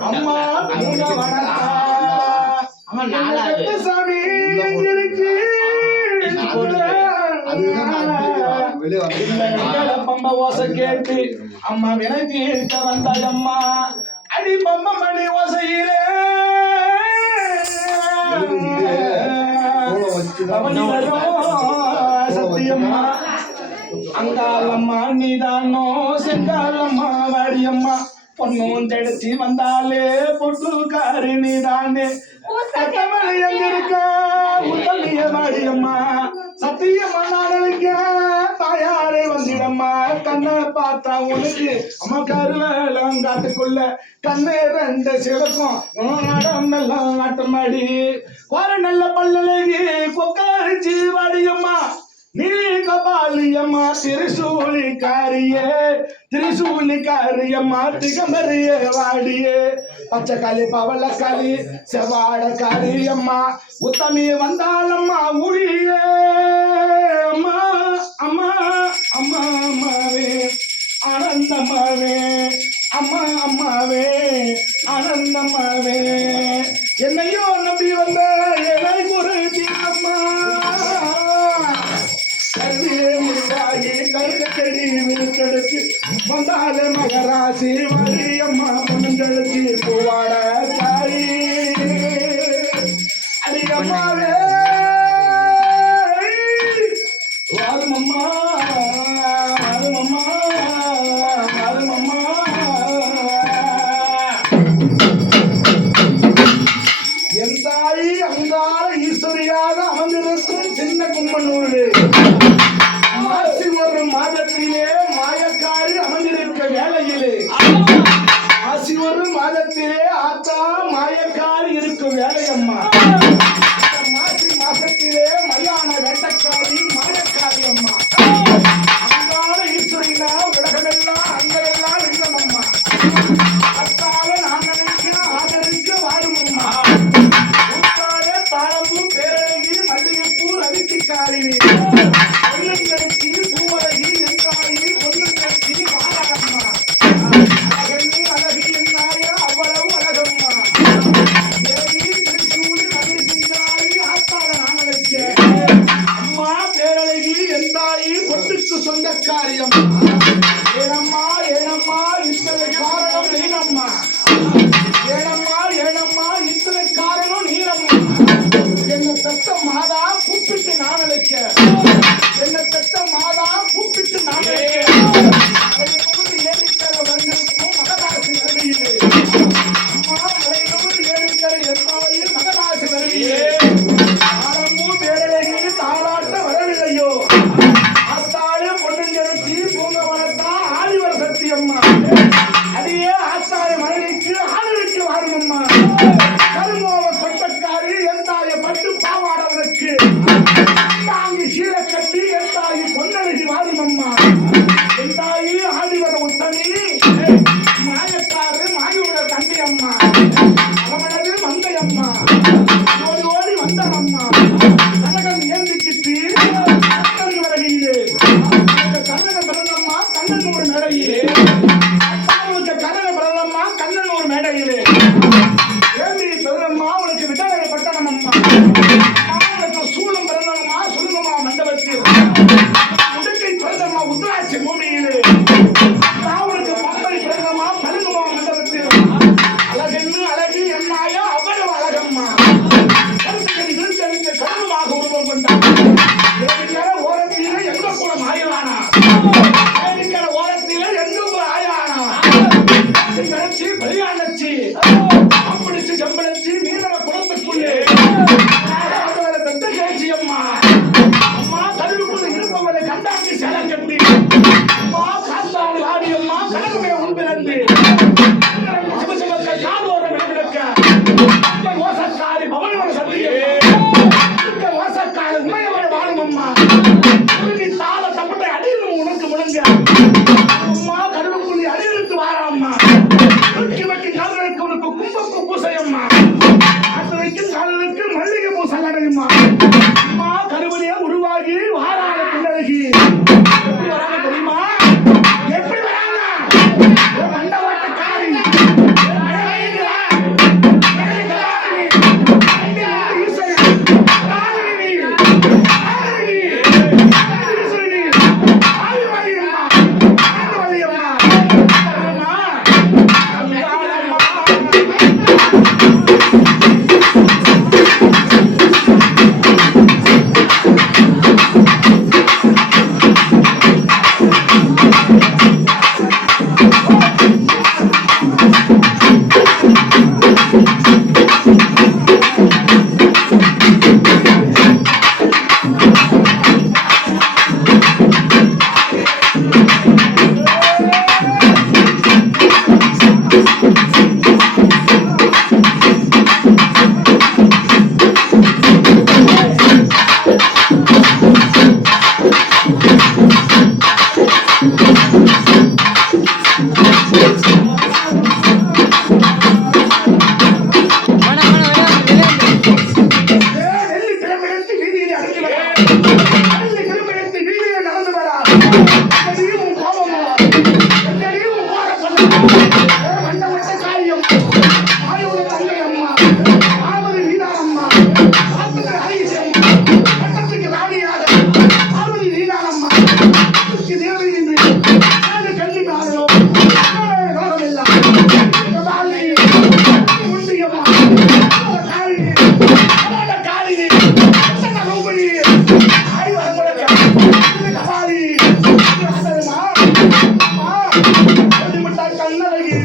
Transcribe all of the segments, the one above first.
அம்மா சாமி எங்களுக்கு பம்ப ஓசை கேட்டு அம்மா விலகி இருக்க வந்தாய் அம்மா அடி பம்ப மணி ஓசையிலே சத்தியம்மா அங்காலம்மா நீதானோ செங்காலம்மா வாடியம்மா பொண்ணூந்தெடுத்து வந்தாலே பொட்டுக்காரணி தானே சத்தமலை எங்க இருக்க முத்தமிய மாரியம்மா சத்தியம்மா நாடனுங்க தாயாரே வந்துடம்மா கண்ணை பார்த்தா உனக்கு அம்மா கருவேலம் காட்டுக்குள்ள கண்ணே ரெண்டு சிவக்கும் நடம் எல்லாம் ஆட்டமாடி கோர நல்ல பல்லலேகி கொக்காரிச்சு வாடியம்மா நீகபாலியம்மா திரிசூலி காரியே திரிசூலி காரியம்மா திகமறிய வாடியே. பச்சைக்காளி பவளக்காளி செவாட காரியம்மா உத்தமி வந்தாலம்மா உழியே அம்மா அம்மா அம்மா அம்மாவே ஆனந்தமாவே அம்மா அம்மாவே ஆனந்தமாவே என்னையோ Mandale Magarasi Mari Yay! Tipo, de Lumine. Thank you. கண்ணழகி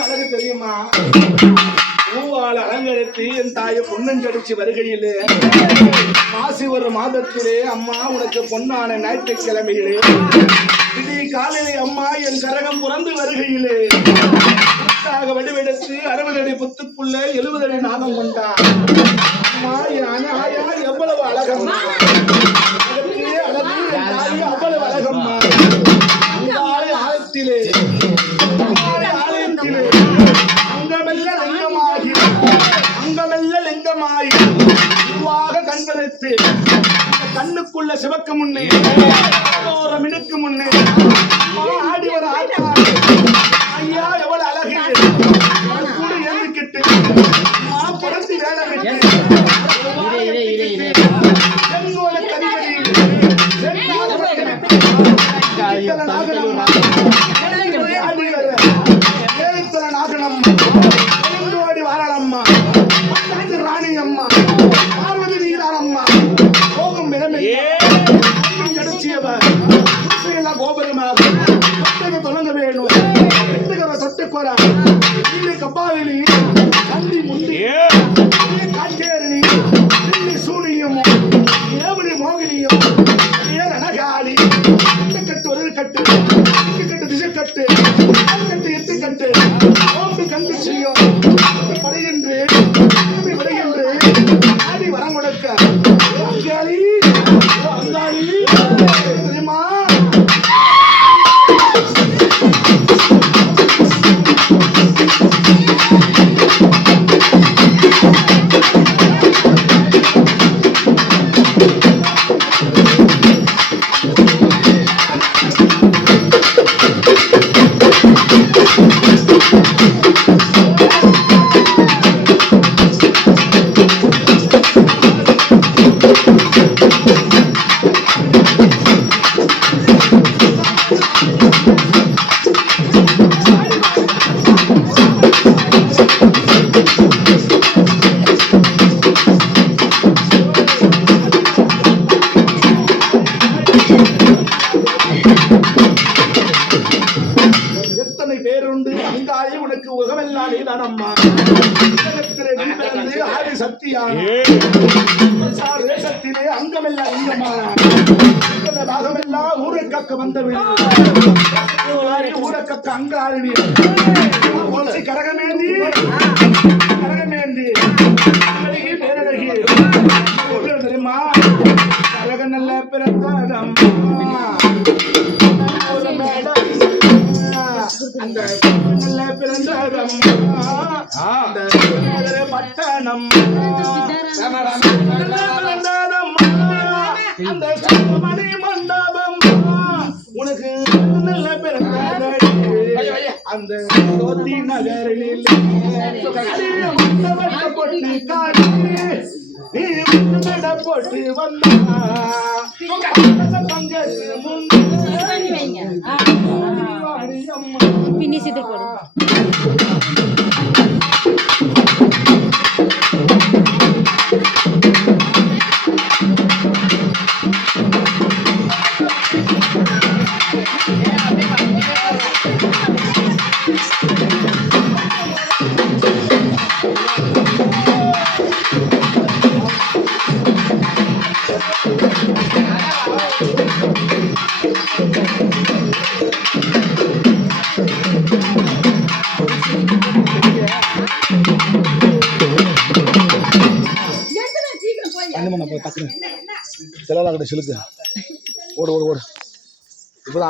அழகு தெரியுமா பூவால் அலங்கரித்து என் தாயை பொன்னஞ்சடிச்சு வருகையிலே மாசி ஒரு மாதத்திலே அம்மா உனக்கு பொன்னான ஞாயிற்றுக்கிழமையிலே விடிய காலையிலே அம்மா என் கரகம் புறந்து வருகையிலே புத்தாக வடிவெடுத்து அறுபது அடி புத்துக்குள்ள எழுபது அடி நாகம் கொண்டான் அம்மா என் அனாயா அழகம்மா அவ்வளவு அழகம்மா ஆழத்திலே ஆலயத்திலே. அங்கமெல்ல லிங்கமாகி. அங்கமெல்ல லிங்கமாகி. உருவாக கண்பதற்கு கண்ணுக்குள்ள சிவக்கு முன்னே. மினுக்கு முன்னே. கோபுரமாக தொடங்க வேணும். எட்டுகிற கட்டு. ஒரு கட்டு திசை கட்டு. கட்டு எட்டு கட்டு. ஓம்பு கண்டு செய்யும். சார் தேசத்திலே அங்கமெல்லாம் இங்கமான இந்த பாகமெல்லாம் ஊரைக்காக்க வந்தவள் ஊரைக்காக்க அங்காரணி ஒலசி கரகமேந்தி. கரகமேந்தி. பேரழகி. தெரியுமா? கரக நல்ல மேடை அந்த நல்ல மதுரை பட்டணம். அந்த மணி மண்டபம். உனக்கு நல்ல அந்த சோதி நகரில் போட்டு காடி நீ முன்னட போட்டு வந்தா. பங்கத்து பண்ணி வைங்க. ஆ, சிலுக்கு. ஓடு ஓடு ஓடு.